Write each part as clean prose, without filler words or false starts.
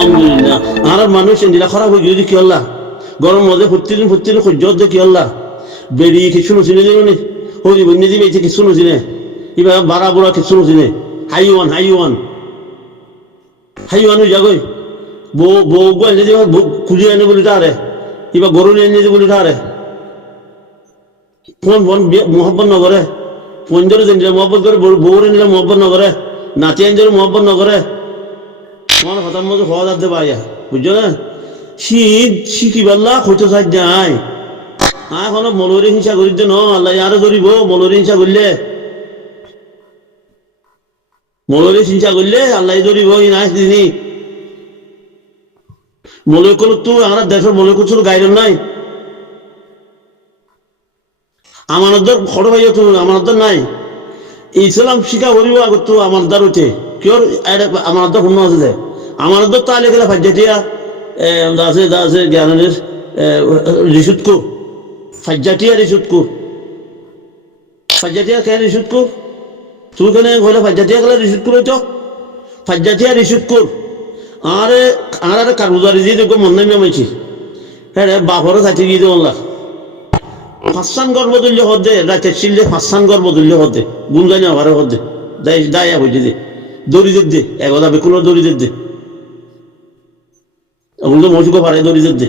আলহামদুলিল্লাহ আর মানুষ এন্ডিলা খারাপ হয়ে গিয়ে কি আল্লাহ গরম মধ্যে ফুটতিন সহ্য হতে কি আল্লাহ বেরিয়ে কিছু নছিনে জানি হরি বন্যে দিবে কিছু নছিনে এবার বাড়া বুড়া কিছু নছিনে হাইওয়ান যাগই বউ এনে দিবা খুলি আনে বলি তারে কিবা গরু এনে দিয়ে বলি তারে ফোন মোহব্বত নকরে ফোন ধরে যেন মহব্বত করে বউরে নিলে মহব্বত নকরে নাতি আন ধরে মহব্বত নকরে তোমার হঠাৎ মধ্যে হওয়া যাতে পাইয়া বুঝছো না শীত শিখিবাল্লা হইতে চাই যায় এখনো মলরে হিংসা করি ন আল্লাহ আরো ধরিব মলরে হিংসা করলে আল্লাহ ধরিব ই নাই দিনি মলয় করল তো আমরা দেশের মলয় করছিল গাইডেন নাই আমানতদার খড় ভাইয়া তো আমানতদার নাই ইসলাম শিক্ষা করিব আগত তো আমানতদার হইতে কিয়র আমানতদার শূন্য আছে আমানতদার তাহলে গেলে ফাজ্জাটিয়া আছে জ্ঞানের রিসুৎকু ফাজ্জাটিয়া কে রিসুৎকু তুই কেন হইলে ফাজ্জাটিয়া গেলে রিসুৎকুর হইতো ফাজ্জাটিয়া রিসুৎকুর আর কারগুজারি দিয়ে দেখো মন নামিয়া মাইছি হ্যাঁ বাপরও থাকি গিয়ে বললা ফাঁসান গর্ব তুল্য হদে রাতে চিল্লে ফাঁসান গর্ব তুল্য হদে গুনগানি আবারও হদে দায়া হইতে দে দড়ি দে একদা বেকুলো দড়ি দে ওগুলো মজুকো পারে দড়ি দে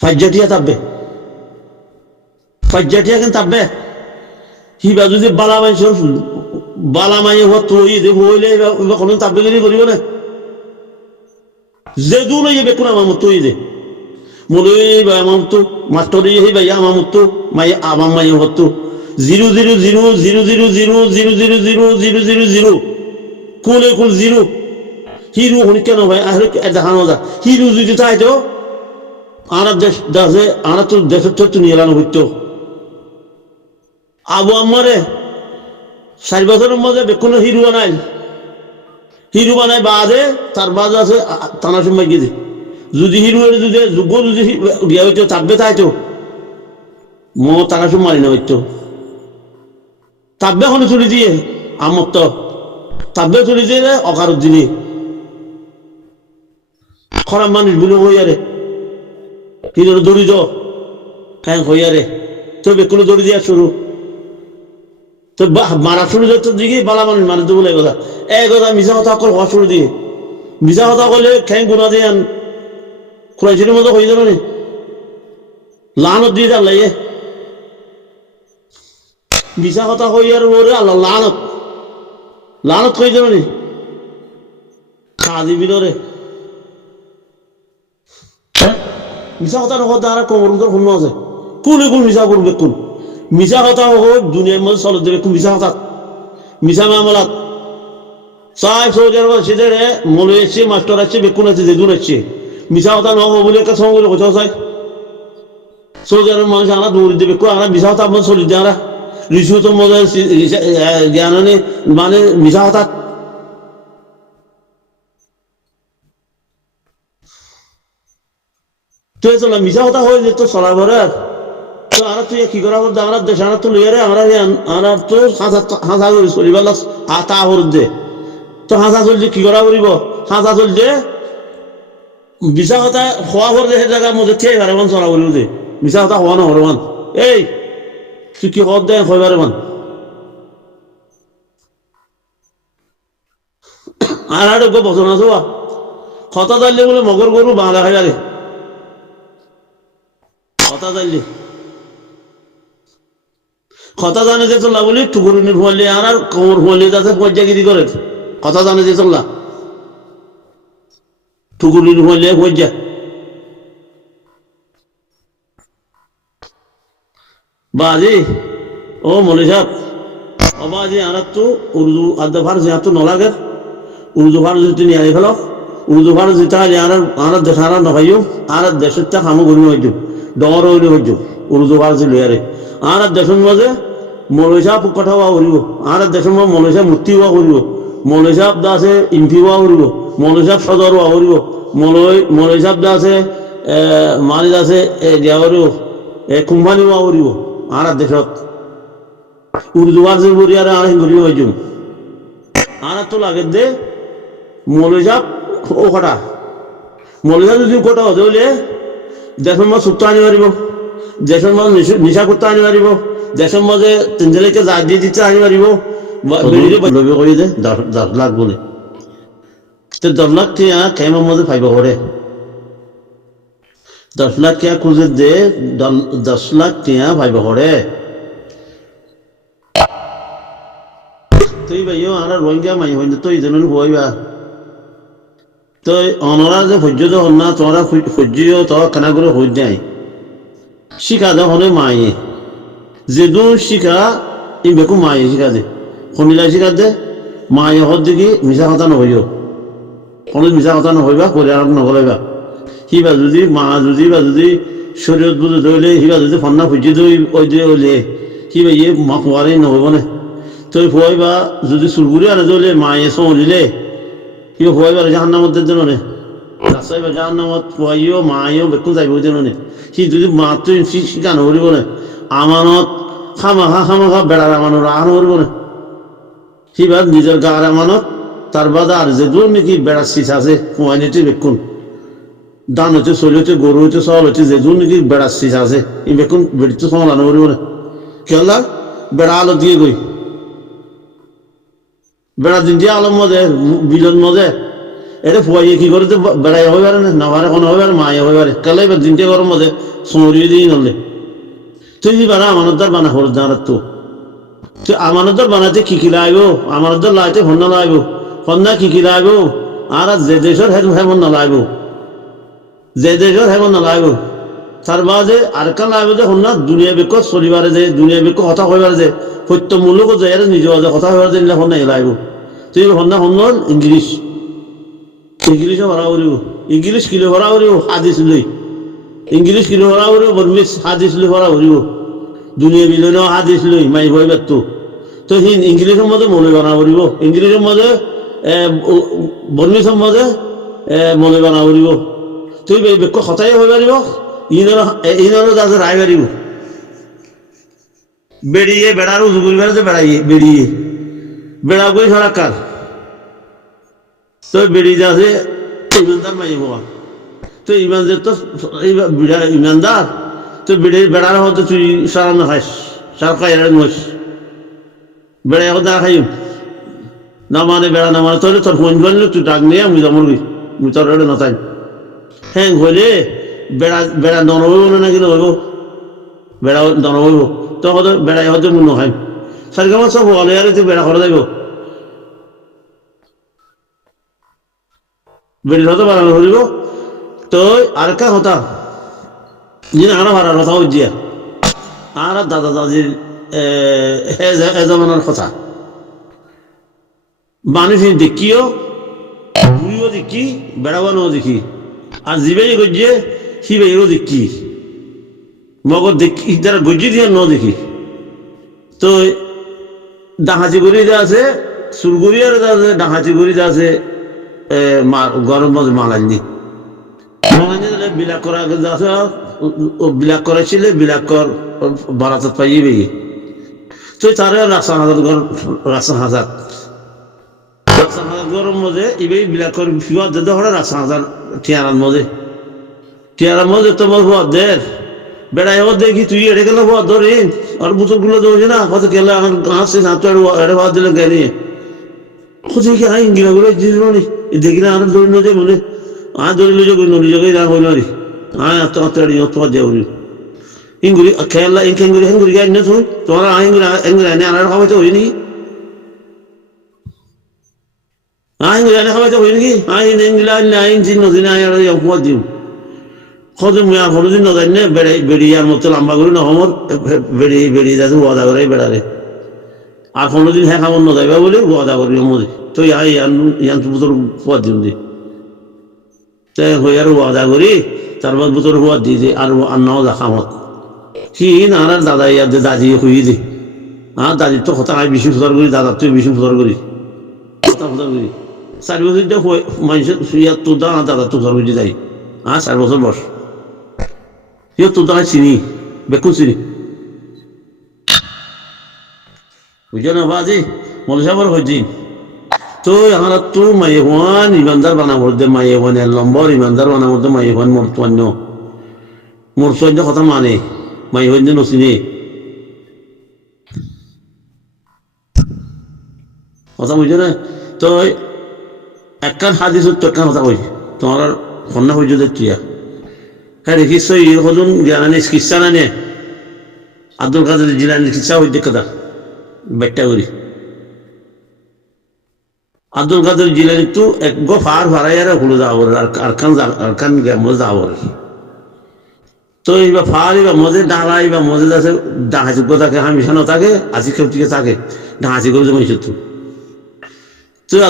ফাজ্জাটিয়া কেন তাববে হিবা যদি বালা মাই হতো হইলে কোনো তাববে যদি করিব না যে দূর হয়ে বেকুন আমার মতো দে মনে আমার মতো মাস্টর ভাইয়া আমার মতো মাই আমার মাই হতো 0 কোলে কোন 0 হিরো হন কেন ভাই আর দেখানো যা হিরো যদি তাই তো আর দেশে আর তো দেশের তো নিয়ে এলানো হইতো আবু আমারে 4 বছরের মধ্যে বেকুনো হিরো বানাই বাদে তার বাদ আছে টানা সময় গিয়ে যদি হিরোয়ের যদি যোগ্য যদি বিয়া হইতো তাববে তাই তো টানা সময় মারি না হইতো তাববে এখন চলে দিয়ে আমার তো তাববে চলে দিয়ে অকারত দিলি খরাম মানুষ বলে হইয়ারে হিরোর দড়ি দ হ্যাঁ হইয়ারে তো বেকুলো দড়ি দিয়া শুরু তো মারা শুরু যত দিকে বালা মানুষ মানে তো বলে কথা মিশা কথা হওয়া শুরু দিয়ে মিশা কথা করলে খ্যাং গুণা দিয়ে আন খুরাইছির মতো হয়ে যাবে নি লানত দিয়ে আল্লাহ মিশা কথা হই আর ওরে আল্লাহ লানত হয়ে যাবে নি খা দিবি রে মিশা কথা নকর দ্বারা কোমর শূন্য আছে কোন মিশা করবে কোন মিশা কথা হোক দুনিয়ার মধ্যে চলত দেবে মিশা কথা মিশা মামলাত সাহেব সৌদি আরব আছে মনে এসছে মাস্টার আছে বেকুন আছে যেদুন আছে মিশা কথা নহব বলে একটা সময় বলে কোথাও চাই সৌদি আরব মানুষ আমরা দৌড়ি দেবে আমরা মিশা কথা আপনার চলি দিয়ে আমরা ঋষুত মধ্যে জ্ঞান মানে মিশা কথা তো চলা মিশা কথা হয়ে যেত চলা ঘরে তো আমরা তুই কি করা করতে আমরা দেশ আমরা তো লইয়ারে আমরা তো হাঁসা করি চলিবার তা দে তো হাঁসা চলছে কি করা করিব হাঁসা চলছে মিশা কথা হওয়া করে সেই জায়গার মধ্যে ঠিক হারে মান চলা করিব দে মিশা কথা হওয়া না হরে মান এই তুই কি কর দে হইবারে মান আর বচন আছো কথা জানলে বলে মগর গরু বাঁধা খাইবারে কথা জানলে কথা জানে যে চললা বলি টুকুরুনি ফুয়ালি আর কোমর ফুয়ালি যাচ্ছে পর্যাগিরি করে কথা জানে যে চললা টুকুরুনি ফুয়ালি পর্যা বাজি ও মলি সাহেব ও বাজি আর তো উর্দু আদা ফার যে তো নলাগের উর্দু ফার যদি নিয়ে আই ফেলো উর্দু ফার যেটা আর দেখার নখাইও আর দেশের তা খামো গরমি হইতো ডর হইলে হইতো উর্দু ফার যে লইয়ারে আর দেশের মাঝে মৌলই সাহেব কথা হওয়া করিব আর দেশের মধ্যে মৌলই সাহেব মূর্তি হওয়া করিব মৌলই সাহেব দা আছে ইমপি হওয়া করিব মৌলই সাহেব সদর হওয়া করিব মৌলই সাহেব দা আছে মালিক আছে দিয়া করিব কোম্পানি হওয়া করিব আর দেশত উর্দু ভাষা বলি আর করিব হইম আর তো লাগে দে মৌলই সাহেব ও কটা মলিহা যদি কটা হতে হলে দেশের মাছ সুপ্ত আনি পারিব, দেশের মাছ নিশা করতে আনি পারিব, দেশের মাঝে তিনজনকে যা দিয়ে দিতে আনি পারিব, লবি করে দে 10 লাখ বলে। তো 10 লাখ টিয়া কেমন মধ্যে পাইব করে 10 লাখ টিয়া খুঁজে দে 10 লাখ টিয়া পাইব করে। তুই ভাইও আর রোহিঙ্গা মাই হইন তো এই জন্য হইবা তো অনরা যে সহ্য হন না তোরা সহ্য তো কেনা করে হই নাই শিখা দে হনে মায়ে যেদু শিখা ই বেকু মায়ে শিখা দে শনিলা শিখা দে মায়ে হত দেখি মিছা কথা নহইও কোনো মিছা কথা নহইবা পরিবার নগলাইবা সিবা যদি মা যদি বা যদি শরীয়ত বুঝে ধরলে সিবা যদি ফন্না খুঁজি দই ওই দিয়ে হইলে সিবা ইয়ে মাক মারে নহব না তুই ফুয়াইবা যদি চুলগুড়ি আনে ধরলে মায়ে চলিলে সিবা ফুয়াইবা জাহান্নার মধ্যে দিল নে রাস্তাইবা জাহান্নামত ফুয়াইও মায়েও বেকু যাইব দিল নে সি যদি মা তুই শিকা নকরিব না আমানত খামাখা বেড়ার আমানত আহ নকরিব না সিবা নিজের গার আমানত তার বাদে আর যে দূর নাকি বেড়ার শীষ আছে ফুয়াই নিতে বেকুন দান হচ্ছে চলি হচ্ছে গরু হচ্ছে চাউল হচ্ছে যে দূর নাকি বেড়ার শীষ আছে ই বেকুন বেড়িতে সমালানো করিব না খেলা বেড়া আলো দিয়ে গই বেড়া দিন দিয়ে আলম মজে বিলন মজে এটা ফুয়াইয়ে কি করে তো বেড়াই হয়ে পারে না পারে কোনো হয়ে পারে মায়ে হয়ে পারে কেলা এবার দিনটে গরম মজে সমরিয়ে দিয়ে নলে তুই যে বেড়া আমানতদার বানা হল দাঁড়াত তো তুই আমানতদার বানাতে কি লাগবো আমানতদার লাইতে হন্না লাগবো হন্না কি লাগবো আর যে দেশের হেমন না লাগবো যে দেশের হেমন না লাগবো তার বাদে আর কান লাগবে যে হন্না দুনিয়া বেক চলিবারে যে দুনিয়া বেক কথা হইবারে যে সত্য মূল্যক যে নিজে কথা হইবার যে হন্না লাগবো তুই হন্না হন্নর ইংলিশও ভরা করিব ইংলিশ কিলো ভরা করিব হাদিস লই ইংলিশ কিলো ভরা করিব বর্মিস হাদিস লই ভরা করিব দুনিয়া বিলন হাদিস লই মাই ভয় ব্যক্ত তো সি ইংলিশের মধ্যে মনে বানা করিব ইংলিশের মধ্যে বর্মিসের মধ্যে মনে বানা করিব তুই বেক কথাই হয়ে পারিব ইনর দাসে রায় পারিব বেড়িয়ে বেড়ার উজু করিবার যে বেড়াইয়ে বেড়িয়ে বেড়া করে সরাকার তো বেরিয়ে যাচ্ছে ইমানদার মাই হওয়া তো ইমানদার তো ইমানদার তো বেড়ার হতে তুই সারানো খাইস সার খাই নইস বেড়াই হতে না খাইম না মানে বেড়া না মানে তাহলে তোর ফোন করলে তুই ডাক নিয়ে আমি জমর গই আমি তোর নতাই হ্যাঁ হইলে বেড়া দন হইব না কিন্তু হইব বেড়া দন হইব তো হয়তো বেড়াই হতে মূল্য খাইম সারকে আমার সব হলে আর তুই বেড়া করে যাইব বেড়ির হতে বানানো করিব তো আর কা হতা যিনি আরো ভাড়ার কথা হইয়া আর দাদা দাদির জমানার কথা মানুষ দেখিও বুড়িও দেখি বেড়াবানও দেখি আর জিবাই গজ্জে সিবাইও দেখি মগর দেখি যারা গজ্জি দিয়ে ন দেখি তো ডাহাচি গড়ি যা আছে সুরগুড়ি আর আছে ডাহাচি গড়ি যা আছে গরম মধ্যে মালান্দি বিলাক করা আছে বিলাক করাইছিল বিলাক কর বারাতত পাইয়ে বেয়ে তো তারে রাস্তা হাজার গরম মধ্যে এবার বিলাক কর ফিওয়া দিতে হলে রাস্তা হাজার টিয়ারার মধ্যে তোমার হওয়া দের বেড়াই হওয়া দেখি তুই এড়ে গেলে হওয়া ধরে আর বোতল গুলো দেওয়া না কত গেলে আমার আসছে না তো এড়ে হওয়া দিলে গেলে কোথায় কি আই ইঙ্গিলা গুলো দেখিলে আর ধরে নজে মনে আর ধরিল যে নদী জগে না হইল রে আয় আত্মহত্যা তোমার দেউরি ইঙ্গুলি খেলা ইঙ্গুলি হেঙ্গুলি গাই না তুই তোমার আইঙ্গুলি এঙ্গুলি আনে আনার খাওয়াইতে হয়নি আইঙ্গুলি আনে খাওয়াইতে হয়নি কি আইন এঙ্গুলি আনলে আইন চিন নদী না আর উপহার দিও কত মুয়া কোনোদিন নজাই না বেড়িয়ার মতো লম্বা করে নহমর বেড়িয়ে যাচ্ছে ওয়াদা করে বেড়ারে আর কোনোদিন হ্যাঁ খাবার নজাইবা বলে ওয়াদা করি মধ্যে তো ইয়ান বুতর উপহার দিম দি হয়ে আর ওয়াদা করি তারপর বুতর উপহার দিয়ে দে আর আন্নাও দেখামত কি আর দাদা ইয়ার যে দাদি হয়ে দে আর দাদির তো কথা আমি বেশি ফুটার করি দাদার তুই বেশি ফুটার করি কথা ফুটার করি 4 বছর যে মানুষের ইয়ার তো দাদা তো ফুটার করি যাই 4 বছর বস ইয়ে তো দাঁড়ায় চিনি বেকুন চিনি বুঝছো না বাজি মনে সাবার হয়েছি তো আমরা তো মায়ে হওয়ান ইমানদার বানা বলতে মায়ে হওয়ান এর নম্বর ইমানদার বানা বলতে মায়ে হওয়ান মরতন্য কথা মানে মায়ে হওয়ান নসিনে কথা বুঝছো না তো একখান হাদিস তো একখান কথা কই তোমার কন্যা হইজ টিয়া হ্যাঁ দেখিস হলুন জ্ঞানানি চিকিৎসা না নিয়ে আব্দুল কাদের জিলানির চিকিৎসা হইতে কথা ব্যাখ্যা করি আব্দুল কাদের জিলানি তো এক গো ফারাইয়ারা হলো যাওয়ার আরকান যাওয়ার তো এইবার বা মজে ডালাই বা মজে আছে ডাহাচি থাকে হামিশানো থাকে আজি কেউ টিকে থাকে ডাহাচি করে জমাই তো তুই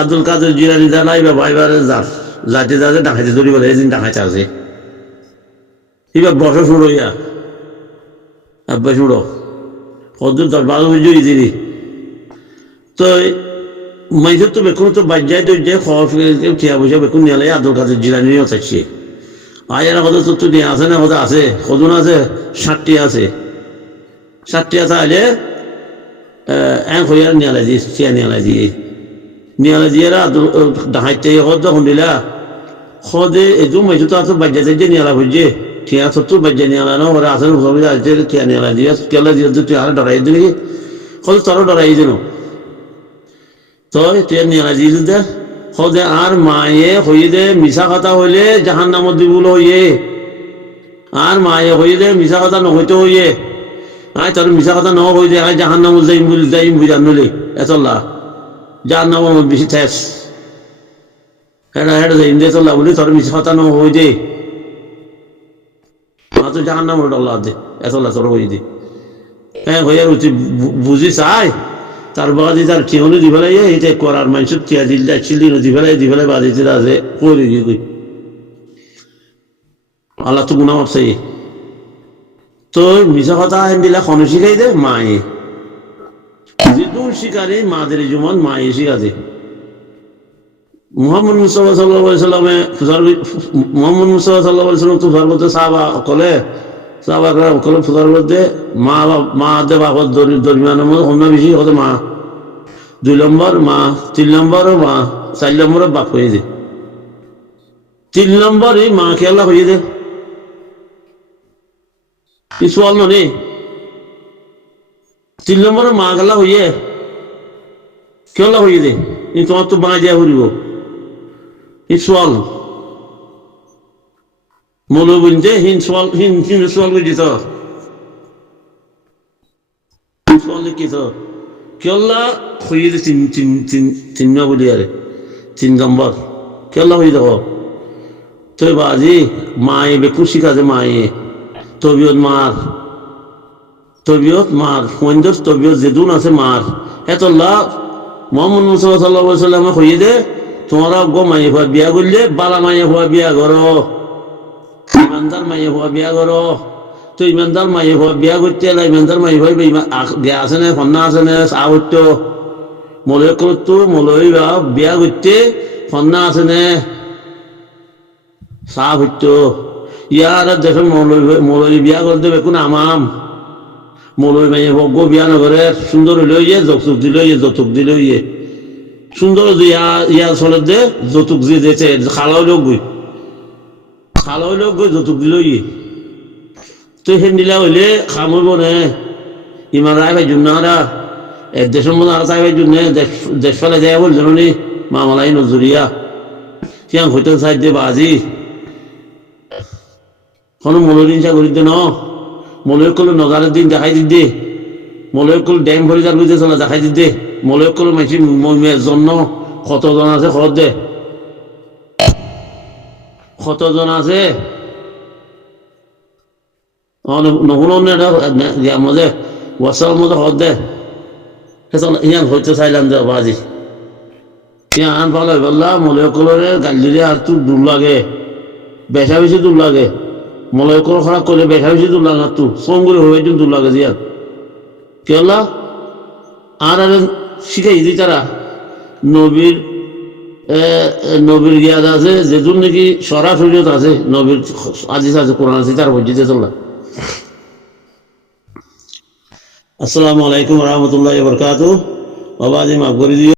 আব্দুল কাদের জিলানি ডালাই বা ভাইবারে যাতে ডাকাইতে ধরি বলে এদিন ডাকাইতে আছে এবার বসে শুরো ইয়া আব্বা শুরো কদ্দুর দরবার জড়ি দিলি তো মাইজের তো বেকুন তো বাজ্যায় দর্জে ঠিয়া বসে বেকুন নিয়ে আব্দুল কাদের জিলানিও থাকছে আয়ার কথা তো নিয়ে আছে না কথা আছে কজন আছে 60টি আছে 60টি আছে আলে এক হইয়ার নিয়ালা দিয়ে চিয়া নিয়ালা দিয়ে ডাহাইতে যখন দিলা খদে এজু মাইজু তো আছে বাজ্যা যাইছে নিয়ালা বুঝছে ঠিয়া সত্তু বাজ্যা নিয়ালা না ওরা আছে সবাই আছে ঠিয়া নিয়ালা দিয়ে কেলা দিয়ে তুই আর ডরাই দিলি খদে তোরও ডরাই দিল তো তুই নিয়ালা দিয়ে দে খদে আর মায়ে হয়ে দে মিশা কথা হইলে জাহান নামত দিবুল হইয়ে আর মায়ে হয়ে দে মিশা কথা নহইতে হইয়ে আয় তোর মিশা কথা ন হয়ে দে আয় জাহান নামত যাইম বুঝান নলি এতলা জাহান নামত বেশি ঠেস হেডা যাইম দে তোলা বলি তোর মিশা কথা ন হয়ে দে মা তো জাহান নামত আল্লাহ দে এতলা তোর হয়ে দে হ্যাঁ হইয়া বুঝি চাই তার বাদি তার ঠিয়নো দি ফেলাই এইটা করার মানুষের টিয়া দিল চিল্লি দি ফেলাই বাদিতে আছে করে গিয়ে কই আল্লাহ তো গুণা মাপসাই তো মিশা কথা হেন দিলা খন শিখাই দে মায়ে যেদুন শিকারে মাদের জুমন মায়ে শিখা দে মোহাম্মদ মুস্তাফা সাল্লাল্লাহু আলাইহি সাল্লামে মোহাম্মদ মুস্তাফা সাল্লাল্লাহু আলাইহি সাল্লাম তো ফুজার করতে সাহাবাকরা কলে ফুজার করতে মা দে বাবার দরমিয়ানের মধ্যে অন্য বেশি হতে মা 2 নম্বর মা 3 নম্বরও মা 4 নম্বরও বাপ হয়ে যায় 3 নম্বরে মা খেলা হয়ে যায় সোয়াল নয় 3 নম্বরে মা খেলা হইয়ে খেলা হয়ে যায় তোমার তো বাঁ দিয়া ফুরিব সোয়াল মৌল বলছে হিন সোয়াল করছি তো সোয়াল কি তো কেল্লা হয়ে যে তিন বলি আরে 3 নম্বর কেল্লা হয়ে দেখো তো বাজি মায়ে বেকু শিখাছে মায়ে তবিয়ত মার সৌন্দর তবিয়ত যেদুন আছে মার এতল্লা মোহাম্মদ মুস্তাফা সাল্লাল্লাহু আলাইহি সাল্লাম হয়ে দে তোমরা গো মায়ে হওয়া বিয়া করলে বালা মায়ে হওয়া বিয়া করো ইমানদার মায়ে হওয়া বিয়া করো তো ইমানদার মায়ে হওয়া বিয়া করতে এলা ইমানদার মায়ে হয়ে বিয়া আছে না ফন্না আছে না চাহ হইতো মলয় করতো মলয় বিয়া করতে ফন্না আছে না চাহ হইতো ইয়ার দেখো মলয় বিয়া করতে বেকুন আমাম মলয় মায়ে গো বিয়া নগরে সুন্দর হইলে ইয়ে যৌতুক দিলে ইয়ে সুন্দর ইয়া চলে দে যৌতুক দিয়ে দিয়েছে খালাও লোক গই যৌতুক দিল ইয়ে তো সেন দিলা হইলে খাম হইব নে ইমান রায় ভাই জুনারা দেশের মধ্যে আর চাই ভাই জুনে দেশ ফেলে যায় বল জানি মামালাই নজরিয়া সিয়াং হইতে চাই দে বাজি কোনো মলয় দিন চা করি দে ন মলয় কল নজারের দিন দেখাই দিদে মলয় কল ড্যাম ভরে যার বুঝতে চলা দেখাই দিদে মলয় কল মাইছি মেয়ের জন্য কতজন আছে খর দে কতজন আছে নহুন মধ্যে ওয়াসার মধ্যে খর দে ইয়ান হইতে চাইলাম দে বাজি ইয়ান ভালো বললা মলয় কলরে গাল দিলে আর তো দূর লাগে বেশা বেশি দূর লাগে মলয় কল খারাপ করলে বেশা বেশি দূর লাগে না তো সঙ্গুরে হয়ে দূর লাগে দিয়া কি হল্লা আর শিখাই দি তারা নবীর জ্ঞান আছে যেদুন নাকি সরাসরি আছে নবীর আজিজ আছে কোরআন আছে তার বলছি চললাম আসসালামু আলাইকুম রহমতুল্লাহ বরকাত বাবা মাফ করে দিও